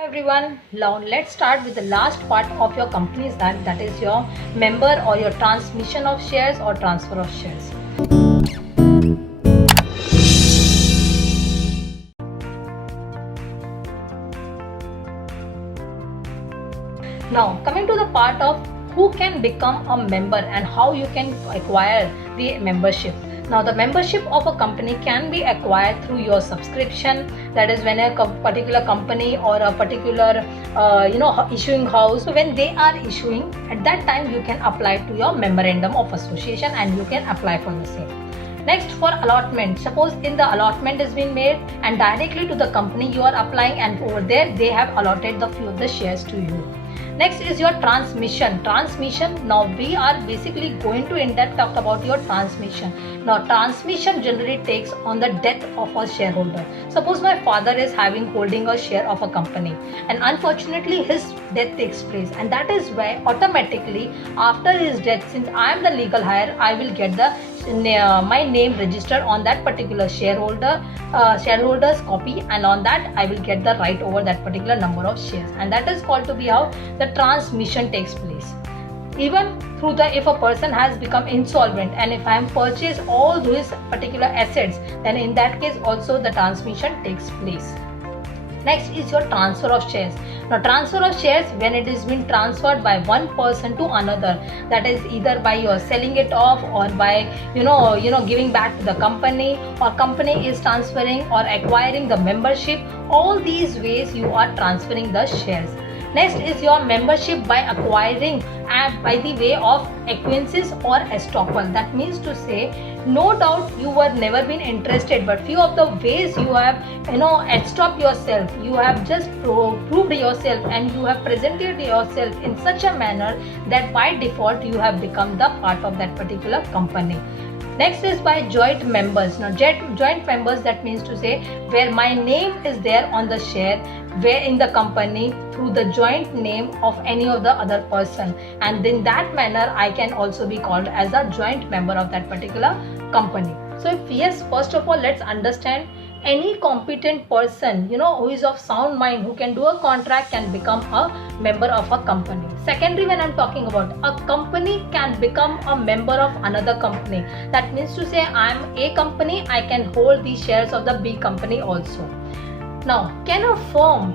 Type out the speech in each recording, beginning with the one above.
Everyone, now let's start with the last part of your company's life, that is your member or your transmission of shares or transfer of shares. Now coming to the part of who can become a member and how you can acquire the membership. Now the membership of a company can be acquired through your subscription, that is when a particular company or a particular issuing house, so when they are issuing, at that time you can apply to your memorandum of association and you can apply for the same. Next, for allotment, suppose in the allotment is being made and directly to the company you are applying, and over there they have allotted the few of the shares to you. Next is your transmission. Now we are basically going to in depth talk about your transmission. Now transmission generally takes on the death of a shareholder. Suppose my father is holding a share of a company and unfortunately his death takes place, and that is why automatically after his death, since I am the legal heir, I will get the my name registered on that particular shareholder's copy, and on that I will get the right over that particular number of shares, and that is called to be how the transmission takes place. Even through if a person has become insolvent and if I am purchased all those particular assets, then in that case also the transmission takes place. Next is your transfer of shares. Now transfer of shares, when it is been transferred by one person to another, that is either by your selling it off or by giving back to the company, or company is transferring or acquiring the membership. All these ways you are transferring the shares. Next is your membership by acquiring and by the way of acquaintances or estoppel. That means to say, no doubt you were never been interested, but few of the ways you have estopped yourself, you have just proved yourself and you have presented yourself in such a manner that by default you have become the part of that particular company. Next is by joint members. Now joint members, that means to say where my name is there on the share, where in the company through the joint name of any of the other person, and in that manner I can also be called as a joint member of that particular company. So if yes, first of all let's understand, any competent person who is of sound mind, who can do a contract, can become a member of a company. Secondly, when I'm talking about a company can become a member of another company, that means to say I'm A company, I can hold the shares of the B company also. Now, can a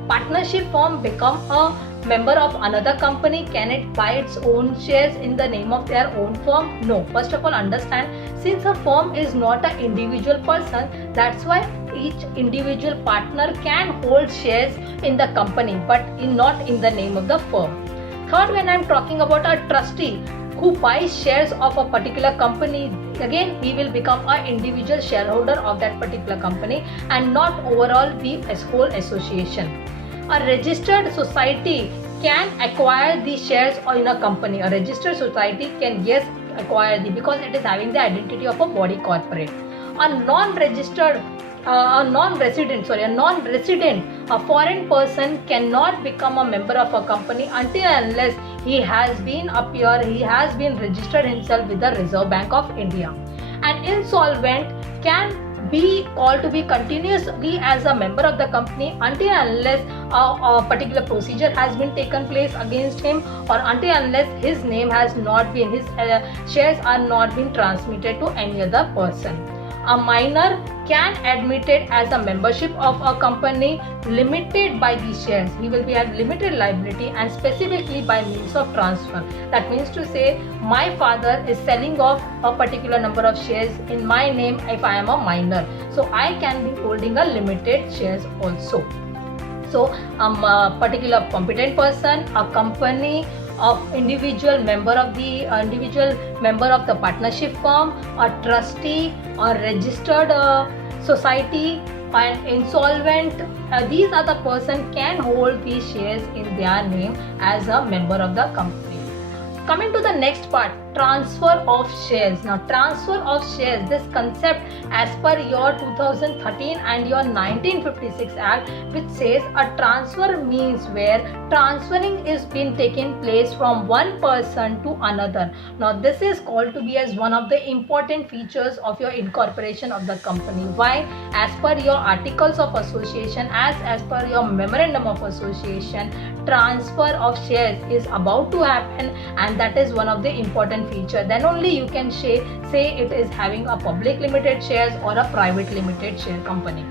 partnership firm become a member of another company? Can it buy its own shares in the name of their own firm? No. First of all, understand, since a firm is not an individual person, that's why each individual partner can hold shares in the company, but not in the name of the firm. Third, when I'm talking about a trustee who buys shares of a particular company, again he will become an individual shareholder of that particular company and not overall the whole association. A registered society can acquire the shares in a company. A registered society can acquire because it is having the identity of a body corporate. A non-resident, a foreign person cannot become a member of a company until unless he has been registered himself with the Reserve Bank of India. An insolvent can be called to be continuously as a member of the company until unless a particular procedure has been taken place against him, or until unless his name has not been, his shares are not been transmitted to any other person. A minor can admitted as a membership of a company limited by the shares. He will have limited liability and specifically by means of transfer. That means to say my father is selling off a particular number of shares in my name if I am a minor. So I can be holding a limited shares also. So a particular competent person, a company, of individual member of the partnership firm, a trustee, a registered society, and insolvent, these are the person can hold these shares in their name as a member of the company. Coming to the next part, transfer of shares. Now transfer of shares, this concept as per your 2013 and your 1956 Act, which says a transfer means where transferring is being taken place from one person to another. Now this is called to be as one of the important features of your incorporation of the company. Why? As per your articles of association, as per your memorandum of association, transfer of shares is about to happen, and that is one of the important feature. Then only you can say it is having a public limited shares or a private limited share company.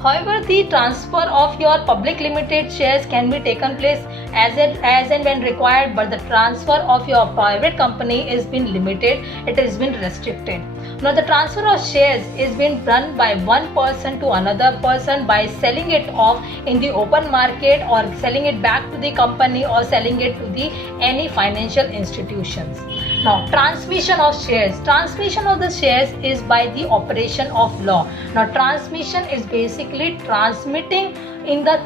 However, the transfer of your public limited shares can be taken place as and when required, but the transfer of your private company is been limited, it has been restricted. Now the transfer of shares is being done by one person to another person by selling it off in the open market, or selling it back to the company, or selling it to the any financial institutions. Now transmission of shares. Transmission of the shares is by the operation of law. Now transmission is basically transmitting in the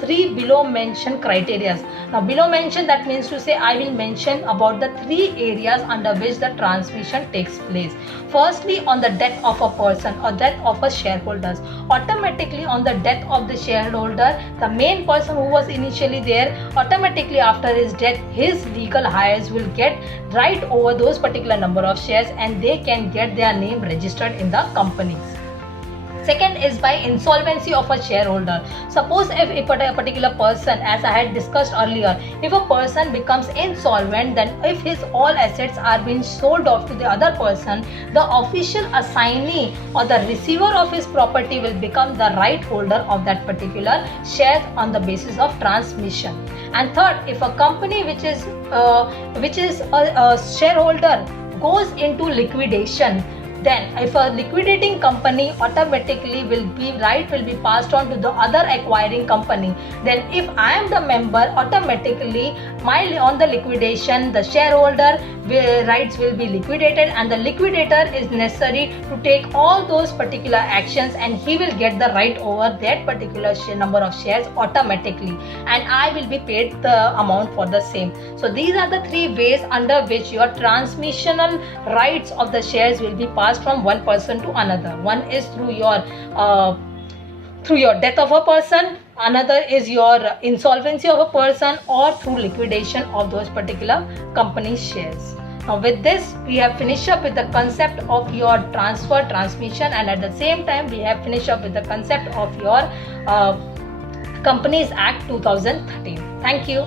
three below mentioned criterias. Now below mentioned, that means to say I will mention about the three areas under which the transmission takes place. Firstly, on the death of a person or death of a shareholders. Automatically on the death of the shareholder, the main person who was initially there, automatically after his death, his legal heirs will get right over those particular number of shares, and they can get their name registered in the companies. Second is by insolvency of a shareholder. Suppose if a particular person, as I had discussed earlier, if a person becomes insolvent, then if his all assets are being sold off to the other person, the official assignee or the receiver of his property will become the right holder of that particular share on the basis of transmission. And third, if a company which is a shareholder goes into liquidation, then if a liquidating company, automatically will be passed on to the other acquiring company. Then if I am the member, automatically on the liquidation, the shareholder rights will be liquidated, and the liquidator is necessary to take all those particular actions, and he will get the right over that particular number of shares automatically, and I will be paid the amount for the same. So these are the three ways under which your transmissional rights of the shares will be passed from one person to another. One is through your death of a person, another is your insolvency of a person, or through liquidation of those particular company shares. Now with this, we have finished up with the concept of your transfer, transmission, and at the same time we have finished up with the concept of your Companies Act 2013. Thank you.